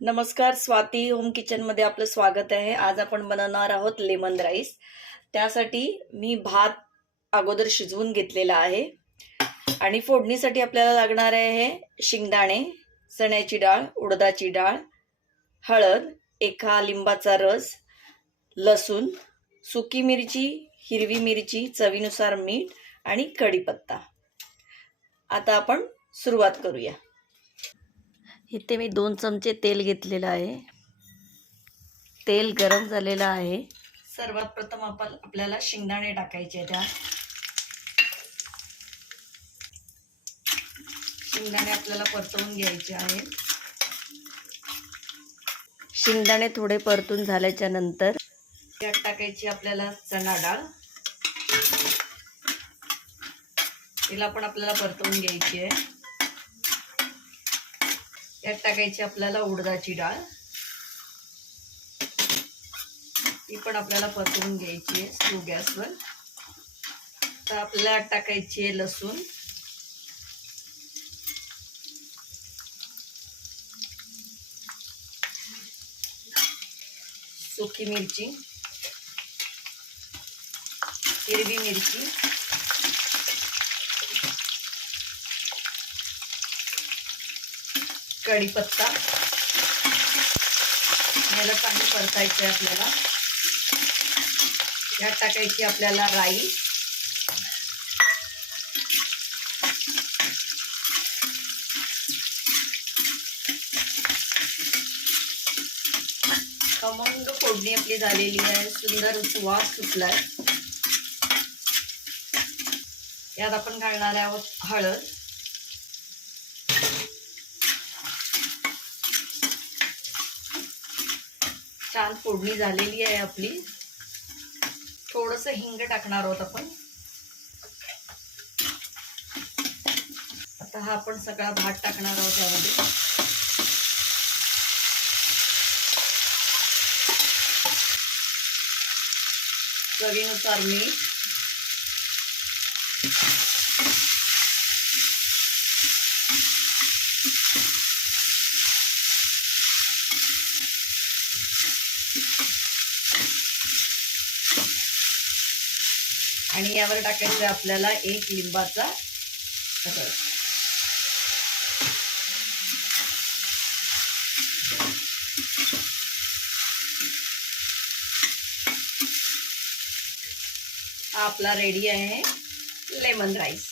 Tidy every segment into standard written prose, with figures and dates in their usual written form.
नमस्कार, Swati home kitchen मध्ये आपलं स्वागत आहे। आज आपण बनवणार आहोत लेमन राईस। त्यासाठी मी भात अगोदर शिजवून घेतलेला आहे आणि फोडणीसाठी आपल्याला लागणार आहे शेंगदाणे, चण्याची डाळ, उडदाची डाळ, हळद, एका लिंबाचा रस, लसूण, सुकी मिरची, हिरवी मिरची, चवीनुसार मीठ आणि कढीपत्ता। आता आपण सुरुवात करूया। इथे मी 2 चमचे तेल घेतलेलं आहे। तेल गरम झालेलं आहे। सर्वात प्रथम आपल्याला शेंगदाणे टाकायचे आहेत। शेंगदाणे आपल्याला परतवून घ्यायचे आहेत। शेंगदाणे थोडे परतून झाल्याच्या नंतर त्यात टाकायची आपल्याला चणा डाळ। तिला पण आपल्याला परतवून घ्यायची आहे। यात टाकायची आपल्याला उडदाची डाळ, ती पण आपल्याला परतवून घ्यायची आहे स्लो गॅसवर। तर आपल्याला टाकायची आहे लसूण, सुकी मिरची, हिरवी मिरची, कढीपत्ता, याला चांगलं परतायचं आहे आपल्याला। यात टाकायची आपल्याला राई, खमंग फोडणी आपली झालेली आहे। सुंदर वास सुटलाय। यात आपण घालणार आहोत हळद, छान फोडणी झालेली आहे आपली। थोडंसं हिंग टाकणार आहोत आपण। आता हा आपण सगळा भात टाकणार आहोत यामध्ये। चवीनुसार मीठ, आणि यावर टाकायचं आपल्याला एक लिंबाचा रस। हा आपला रेडी आहे लेमन राईस।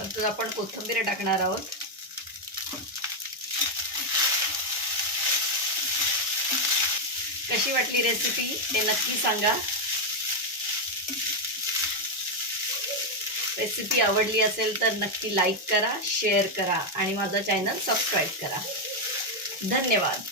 तर आपण कोथिंबीर टाकणार आहोत। कशी वाटली रेसिपी ते नक्की सांगा। रेसिपी आवडली असेल तर नक्की लाईक करा, शेअर करा आणि माझा चॅनल सबस्क्राईब करा। धन्यवाद।